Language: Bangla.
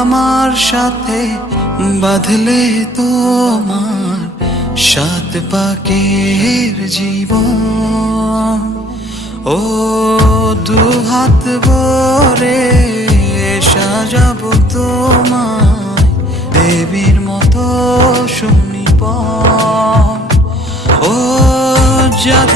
আমার সাথে বাঁধলে তোমার সাত পাকের জীবন। ও দুহাত ভরে সাজাবো তোমায় দেবীর মতো সুনিপন। ও জাত